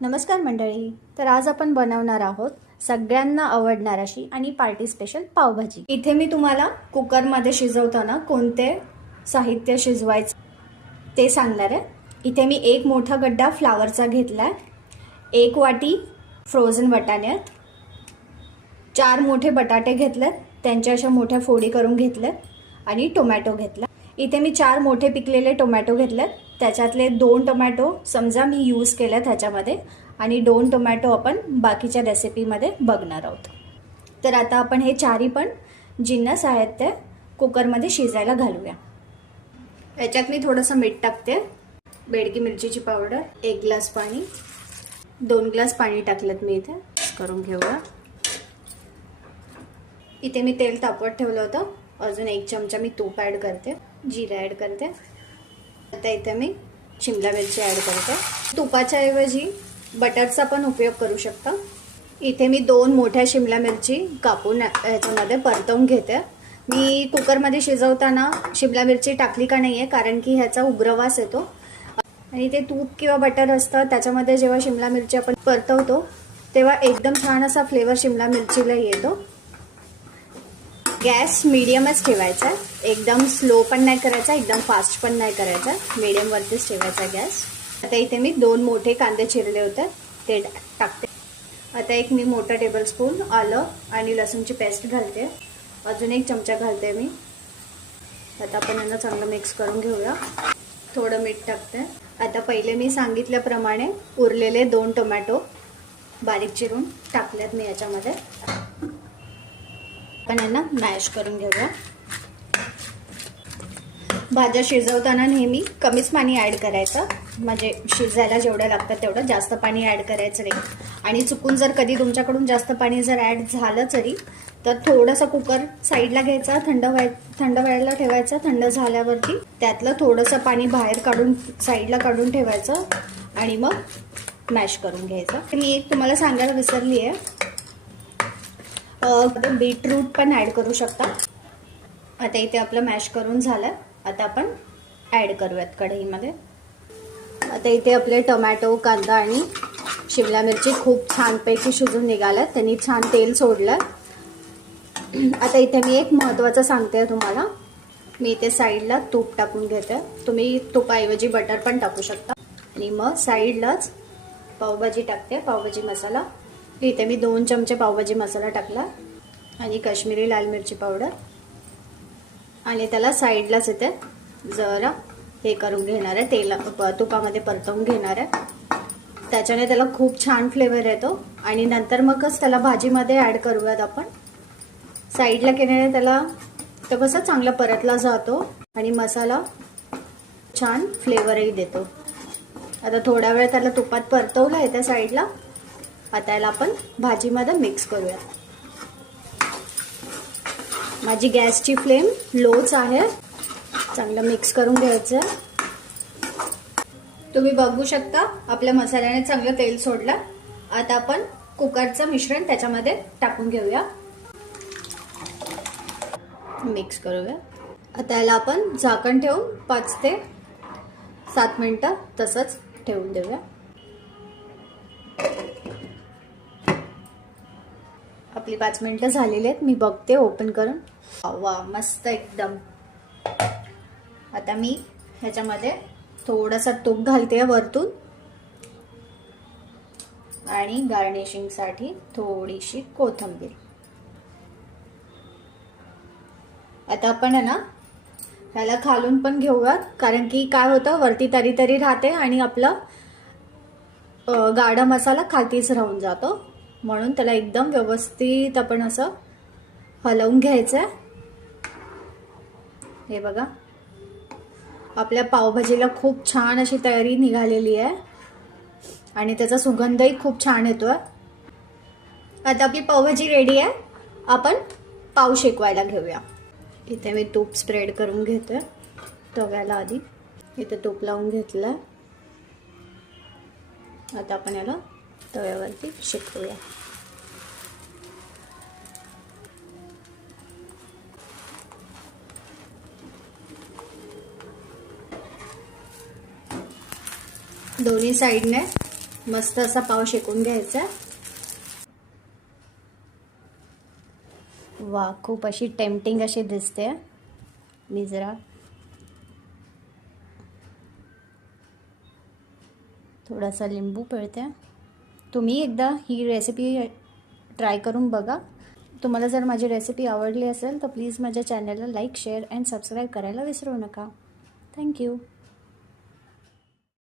नमस्कार मंडळी. तर आज आपण बनवणार आहोत सगळ्यांना आवडणार अशी आणि पार्टी स्पेशल पावभाजी. इथे मी तुम्हाला कुकरमध्ये शिजवताना कोणते साहित्य शिजवायचं ते सांगणार आहे. इथे मी एक मोठा गड्डा फ्लावरचा घेतलाय, 1 वाटी फ्रोझन वाटाणे आहेत, 4 मोठे बटाटे घेतलेत, त्यांच्या अशा मोठ्या फोडी करून घेतल्यात आणि टोमॅटो घेतला. इथे मी 4 मोठे पिकलेले टोमॅटो घेतलेत, त्याच्यातले 2 टोमॅटो समजा मी यूज केले ह्याच्यामध्ये आणि 2 टोमॅटो आपण बाकीच्या रेसिपीमध्ये बघणार आहोत. तर आता आपण हे चारही पण जिन्नस आहेत ते कुकरमध्ये शिजायला घालूया. याच्यात मी थोडंसं मीठ टाकते, बेडगी मिरचीची पावडर, 1 ग्लास पाणी, 2 ग्लास पाणी टाकलेत मी इथे. करून घेऊया. इथे मी तेल तापवत ठेवलं होतं, अजून 1 चमचा मी तूप ॲड करते, जिरा ॲड करते. आता इथे मी शिमला मिरची ॲड करते. तुपाच्या ऐवजी बटरचा पण उपयोग करू शकता. इथे मी 2 मोठ्या शिमला मिरची कापून ह्याच्यामध्ये परतवून घेते. मी कुकरमध्ये शिजवताना शिमला मिरची टाकली का नाही आहे, कारण की ह्याचा उग्र वास येतो आणि ते तूप किंवा बटर असतं त्याच्यामध्ये जेव्हा शिमला मिरची आपण परतवतो तेव्हा एकदम छान असा फ्लेवर शिमला मिरचीला येतो. गॅस मीडियमच ठेवायचा, एकदम स्लो पण नाही करायचा, एकदम फास्ट पण नाही करायचा, मीडियमवरतीच ठेवायचा गॅस. आता इथे मी 2 मोठे कांदे चिरले होते ते टाकते. आता एक मी मोठा टेबलस्पून आलं आणि लसूणची पेस्ट घालते, अजून 1 चमचा घालते मी. आता आपण यांना चांगलं मिक्स करून घेऊया. थोडं मीठ टाकते. आता पहिले मी सांगितल्याप्रमाणे उरलेले 2 टोमॅटो बारीक चिरून टाकल्यात मी याच्यामध्ये. आपण यांना मॅश करून घेऊया. भाज्या शिजवताना नेहमी कमीच पाणी ॲड करायचं, म्हणजे शिजायला जेवढं लागतं तेवढं, जास्त पाणी ॲड करायचं नाही. आणि चुकून जर कधी तुमच्याकडून जास्त पाणी जर ॲड झालं तरी तर थोडंसं कुकर साईडला घ्यायचा, थंड व्हायला ठेवायचं. थंड झाल्यावरती त्यातलं थोडंसं पाणी बाहेर काढून साईडला काढून ठेवायचं आणि मग मॅश करून घ्यायचं. मी एक तुम्हाला सांगायला विसरली आहे, बीटरूट पण ॲड करू शकता. आता इथे आपलं मॅश करून झालं. आता आपण ॲड करूयात कढईमध्ये. आता इथे आपले टोमॅटो, कांदा आणि शिमला मिरची खूप छानपैकी शिजून निघाल्यात, त्यांनी छान तेल सोडलं. आता इथे मी एक महत्त्वाचं सांगते तुम्हाला. मी इथे साईडला तूप टाकून घेते, तुम्ही तुपाऐवजी बटर पण टाकू शकता. आणि मग साईडलाच पावभाजी टाकते, पावभाजी मसाला. इथे मी 2 चमचे पावभाजी मसाला टाकला आणि काश्मीरी लाल मिरची पावडर, आणि त्याला साईडलाच इथे जरा हे करून घेणार आहे, तुपामध्ये परतवून घेणार आहे. त्याच्याने त्याला खूप छान फ्लेवर येतो आणि नंतर मगच त्याला भाजीमध्ये ॲड करूयात आपण. साईडला केल्याने त्याला तर कसं चांगला परतला जातो आणि मसाला छान फ्लेवरही देतो. आता थोडा वेळ त्याला तुपात परतवलं आहे त्या साईडला. आता याला आपण भाजीमध्ये मिक्स करूया. माझी गॅसची फ्लेम लोच आहे. चांगलं मिक्स करून घ्यायचं. तुम्ही बघू शकता आपल्या मसाल्याने चांगलं तेल सोडलं. आता आपण कुकरचं मिश्रण त्याच्यामध्ये टाकून घेऊया, मिक्स करूया. आता याला आपण झाकण ठेवून 5 ते 7 मिनिटं तसंच ठेवून देऊया. आपली 5 मिनिटं झालेली आहेत. मी बघते ओपन करून. वा, मस्त एकदम. आता मी ह्याच्यामध्ये थोडंसं तूप घालते वरतून आणि गार्निशिंगसाठी थोडीशी कोथिंबीर. आता आपण आहे ना ह्याला खालून पण घेऊयात, कारण की काय होतं वरती तरी तरी राहते आणि आपला गाढा मसाला खालतीच राहून जातो. म्हणून त्याला एकदम व्यवस्थित आपण असं हलवून घ्यायचं आहे. हे बघा, आपल्या पावभाजीला खूप छान अशी तयारी निघालेली आहे आणि त्याचा सुगंधही खूप छान येतोय. आता आपली पावभाजी रेडी आहे. आपण पाव शेकवायला घेऊया. इथे मी तूप स्प्रेड करून घेते तव्याला. आधी इथे तूप लावून घेतलं. आता आपण याला तव्यावरती शेकवूया. दोन्ही साईडने मस्त असा पाव शेकून घ्यायचा. वा, खूप अशी टेम्पटिंग अशी दिसते. मी जरा थोडासा लिंबू पिळते. तुम्ही एकदा ही रेसिपी ट्राय करून बघा. तुम्हाला जर माझी रेसिपी आवडली असेल तर प्लीज माझ्या चॅनलला लाईक, शेअर अँड सबस्क्राईब करायला विसरू नका. थँक्यू.